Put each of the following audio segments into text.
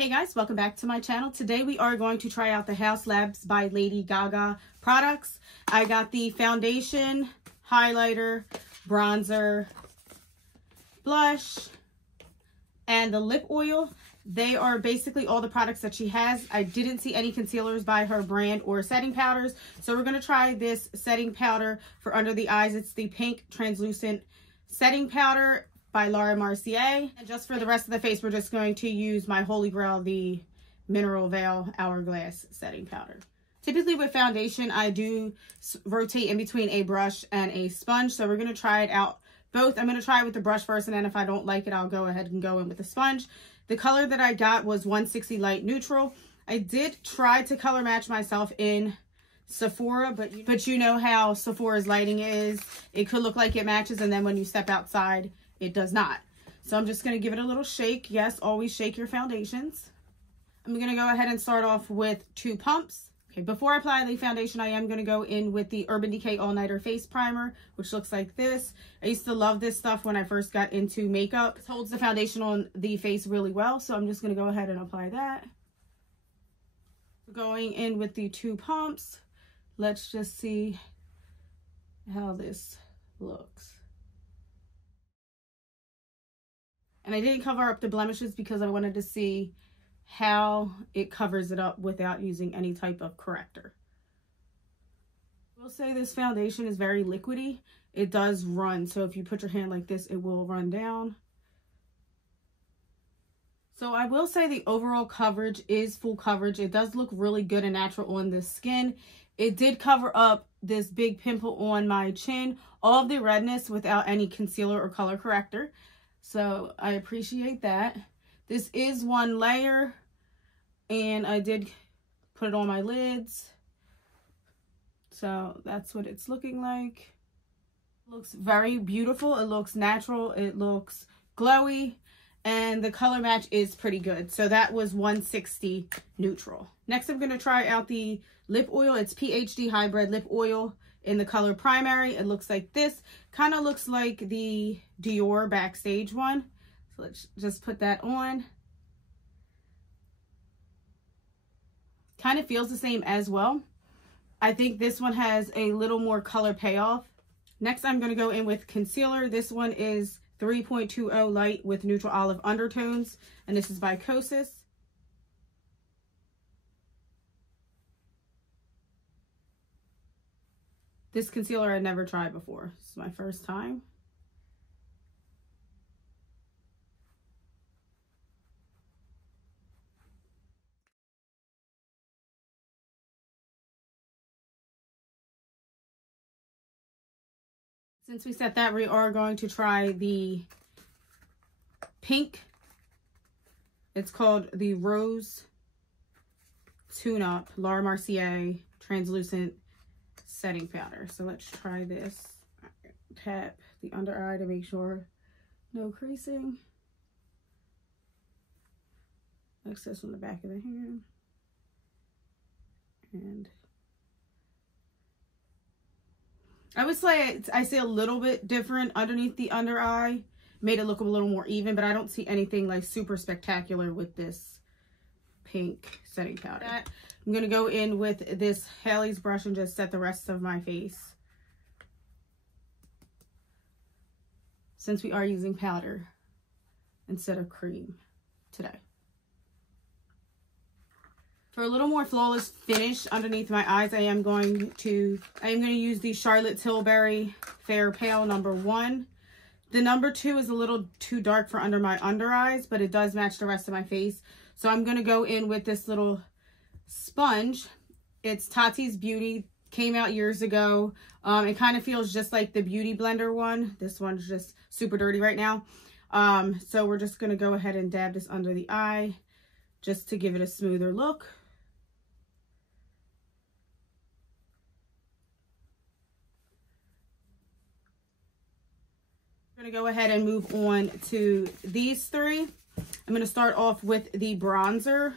Hey guys, welcome back to my channel. Today we are going to try out the Haus Labs by Lady Gaga products. I got the foundation, highlighter, bronzer, blush, and the lip oil. They are basically all the products that she has. I didn't see any concealers by her brand or setting powders. So we're going to try this setting powder for under the eyes. It's the pink translucent setting powder by Laura Mercier. And just for the rest of the face, we're just going to use my Holy Grail, the Mineral Veil Hourglass setting powder. Typically with foundation, I do rotate in between a brush and a sponge. So we're going to try it out both. I'm going to try it with the brush first, and then if I don't like it, I'll go ahead and go in with the sponge. The color that I got was 160 Light Neutral. I did try to color match myself in Sephora, but you know how Sephora's lighting is. It could look like it matches, and then when you step outside, it does not. So I'm just going to give it a little shake. Yes, always shake your foundations. I'm going to go ahead and start off with 2 pumps. Okay, before I apply the foundation, I am going to go in with the Urban Decay All Nighter Face Primer, which looks like this. I used to love this stuff when I first got into makeup. It holds the foundation on the face really well, so I'm just going to go ahead and apply that. Going in with the 2 pumps. Let's just see how this looks. And I didn't cover up the blemishes because I wanted to see how it covers it up without using any type of corrector. I will say this foundation is very liquidy. It does run, so if you put your hand like this, it will run down. So I will say the overall coverage is full coverage. It does look really good and natural on the skin. It did cover up this big pimple on my chin, all of the redness without any concealer or color corrector. So I appreciate that. This is 1 layer, and I did put it on my lids. So that's what it's looking like. It looks very beautiful. It looks natural. It looks glowy, and the color match is pretty good. So that was 160 neutral. Next, I'm going to try out the lip oil. It's PhD Hybrid Lip Oil in the color Primary. It looks like this. Kind of looks like the Dior Backstage one. So let's just put that on. Kind of feels the same as well. I think this one has a little more color payoff. Next, I'm going to go in with concealer. This one is 3.20 Light with Neutral Olive Undertones, and this is by Kosas. This concealer I never tried before. This is my first time. Since we set that, we are going to try the pink. It's called the Rose Tune Up Laura Mercier Translucent Setting Powder. So let's try this. Tap the under eye to make sure no creasing. Excess on the back of the hand. And I would say I see a little bit different underneath the under eye. Made it look a little more even, but I don't see anything like super spectacular with this pink setting powder. I'm going to go in with this Haley's brush and just set the rest of my face, since we are using powder instead of cream today. For a little more flawless finish underneath my eyes, I am going to use the Charlotte Tilbury Fair Pale number 1. The number 2 is a little too dark for under my under eyes, but it does match the rest of my face. So I'm going to go in with this little sponge. It's Tati's Beauty. Came out years ago. It kind of feels just like the Beauty Blender one. This one's just super dirty right now. So we're just going to go ahead and dab this under the eye just to give it a smoother look. I'm going to go ahead and move on to these 3. I'm going to start off with the bronzer.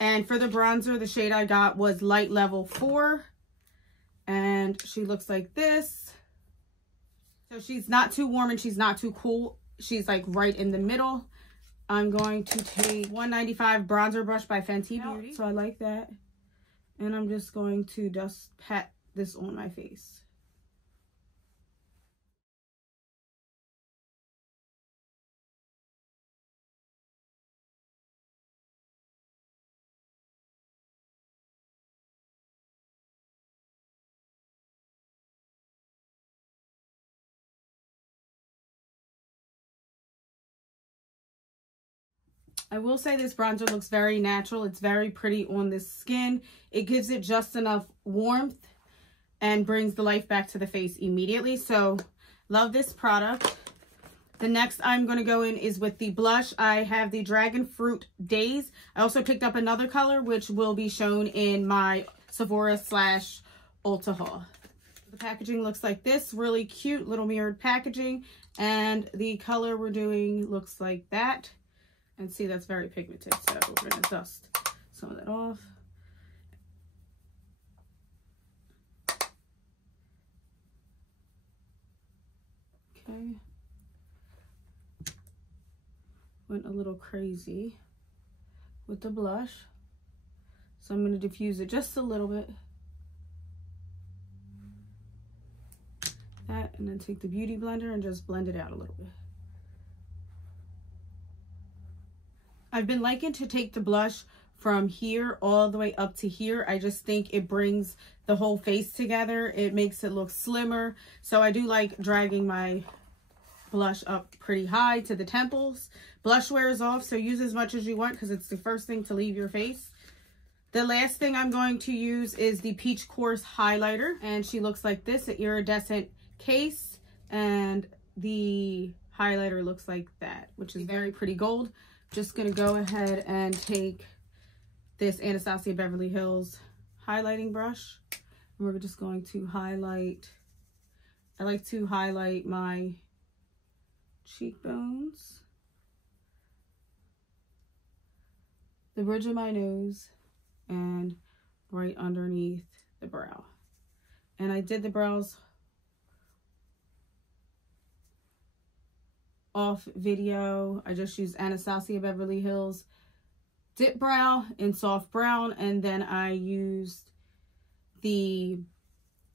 And for the bronzer, the shade I got was Light Level 4. And she looks like this. So she's not too warm and she's not too cool. She's like right in the middle. I'm going to take 195 bronzer brush by Fenty Beauty. So I like that. And I'm just going to just pat this on my face. I will say this bronzer looks very natural. It's very pretty on the skin. It gives it just enough warmth and brings the life back to the face immediately. So, love this product. The next I'm going to go in is with the blush. I have the Dragon Fruit Days. I also picked up another color, which will be shown in my Sephora/Ulta haul. The packaging looks like this. Really cute little mirrored packaging. And the color we're doing looks like that. And see, that's very pigmented, so we're going to dust some of that off. Okay. Went a little crazy with the blush. So I'm going to diffuse it just a little bit. That, and then take the Beauty Blender and just blend it out a little bit. I've been liking to take the blush from here all the way up to here. I just think it brings the whole face together. It makes it look slimmer. So I do like dragging my blush up pretty high to the temples. Blush wears off, so use as much as you want because it's the first thing to leave your face. The last thing I'm going to use is the Peach Course highlighter, and she looks like this, an iridescent case, and the highlighter looks like that, which is very pretty gold. Just gonna go ahead and take this Anastasia Beverly Hills highlighting brush, and we're just going to highlight. I like to highlight my cheekbones, the bridge of my nose, and right underneath the brow. And I did the brows off video. I just used Anastasia Beverly Hills Dip Brow in soft brown, and then I used the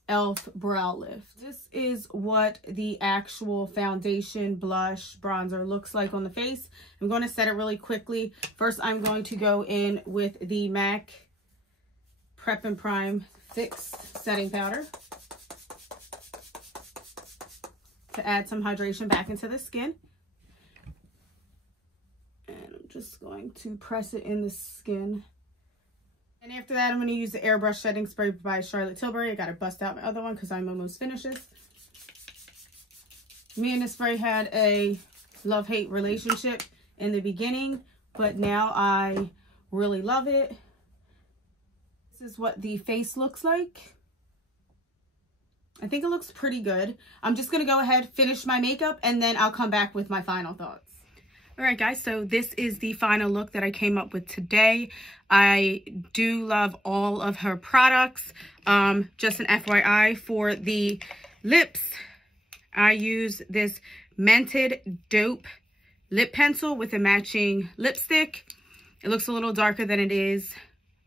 e.l.f. Brow Lift. This is what the actual foundation, blush, bronzer looks like on the face. I'm going to set it really quickly. First, I'm going to go in with the MAC Prep and Prime Fix Setting Powder to add some hydration back into the skin. And I'm just going to press it in the skin. And after that, I'm going to use the Airbrush Setting Spray by Charlotte Tilbury. I got to bust out my other one because I'm almost finished this. Me and this spray had a love-hate relationship in the beginning, but now I really love it. This is what the face looks like. I think it looks pretty good. I'm just going to go ahead, finish my makeup, and then I'll come back with my final thoughts. All right, guys, so this is the final look that I came up with today. I do love all of her products. Just an FYI, for the lips, I use this Mented Dope lip pencil with a matching lipstick. It looks a little darker than it is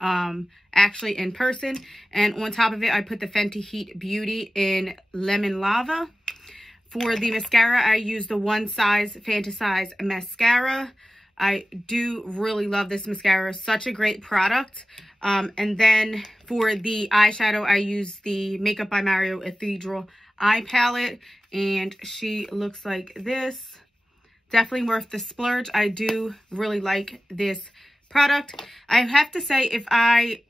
actually in person. And on top of it, I put the Fenty Heat Beauty in Lemon Lava. For the mascara, I use the One Size Fantasize mascara. I do really love this mascara. Such a great product. And then for the eyeshadow, I use the Makeup by Mario Cathedral eye palette. And she looks like this. Definitely worth the splurge. I do really like this product. I have to say, if I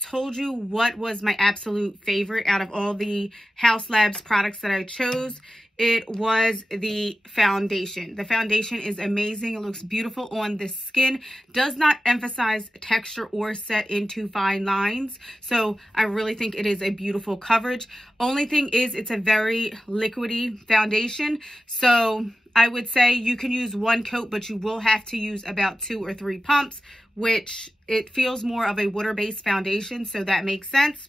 told you what was my absolute favorite out of all the Haus Labs products that I chose, it was the foundation. The foundation is amazing. It looks beautiful on the skin. Does not emphasize texture or set into fine lines. So I really think it is a beautiful coverage. Only thing is, it's a very liquidy foundation. So I would say you can use one coat, but you will have to use about 2 or 3 pumps, which it feels more of a water-based foundation. So that makes sense.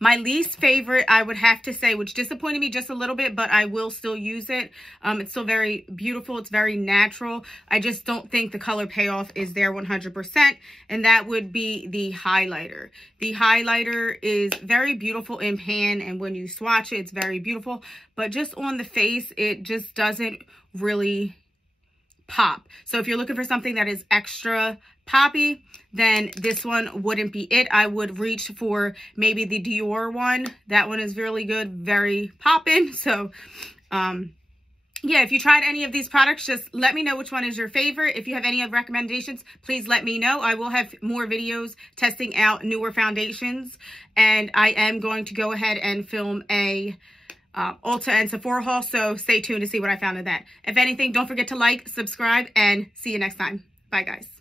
My least favorite, I would have to say, which disappointed me just a little bit, but I will still use it. It's still very beautiful. It's very natural. I just don't think the color payoff is there 100%, and that would be the highlighter. The highlighter is very beautiful in pan, and when you swatch it, it's very beautiful, but just on the face, it just doesn't really pop. So if you're looking for something that is extra poppy, then this one wouldn't be it. I would reach for maybe the Dior one. That one is really good, very poppin'. So yeah, if you tried any of these products, just let me know which one is your favorite. If you have any recommendations, please let me know. I will have more videos testing out newer foundations, and I am going to go ahead and film a Ulta and Sephora haul, so stay tuned to see what I found in that. If anything, don't forget to like, subscribe, and see you next time. Bye, guys.